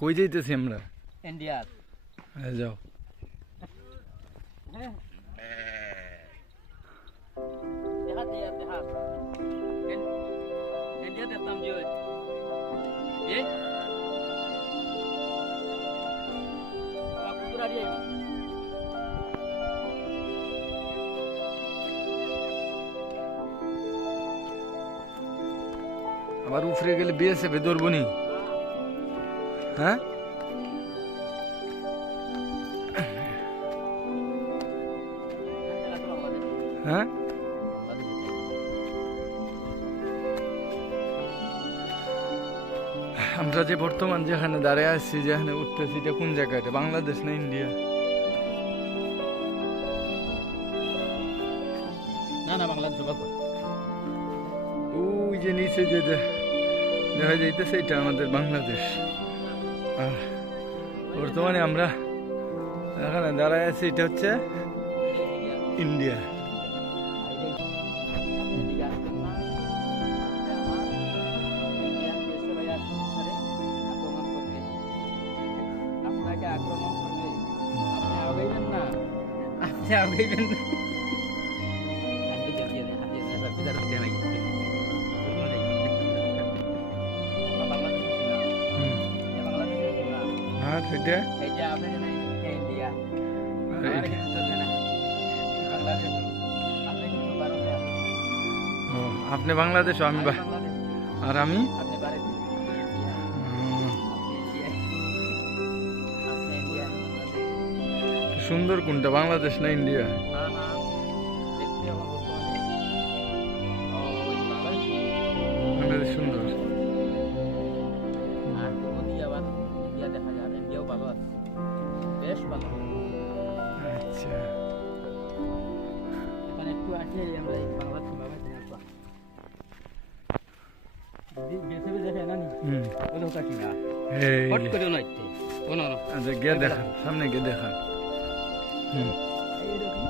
কই যাইতেছি আমরা ইন্ডিয়ার হ্যাঁ যাও দেখা দিয়া দেখা ইন্ডিয়া দেখতাম যে এ কুকুরা দিয়ে আবার উফরে গেলে বিএসএফ এ ধরবো নি হ্যাঁ? হ্যাঁ? আমরা যে বর্তমান যেখানে দাঁড়িয়ে আছি যেখানে উঠতেছি এটা কোন জায়গা এটা? বাংলাদেশ না ইন্ডিয়া? না না বাংলাদেশ ওই যে নিচে যে দেখা যাইতেছে এটা আমাদের বাংলাদেশ। বর্তমানে আমরা এখানে দাঁড়ায় আছি এটা হচ্ছে ইন্ডিয়া। আপনাকে আক্রমণ করবে আপনি আগাইবেন না। আপনি আগাইবেন না। হুম, আপনি ইন্ডিয়া। আপনি ইন্ডিয়া বাংলাদেশ। সুন্দর কোনটা বাংলাদেশ না ইন্ডিয়া? বাংলাদেশ। বাংলাদেশ সুন্দর। দেখা ইন্ডিয়াও ভালো আছে। বেশ ভালো। আচ্ছা। এখন একটু আসলে আমরা এই বাংলা সীমাবে আসবা গেছে দেখে না নি হুম ওলো কাটি না এই। হট করে না ইতে না আচ্ছা গিয়ে দেখান সামনে গিয়ে দেখান। এইরকম হুম।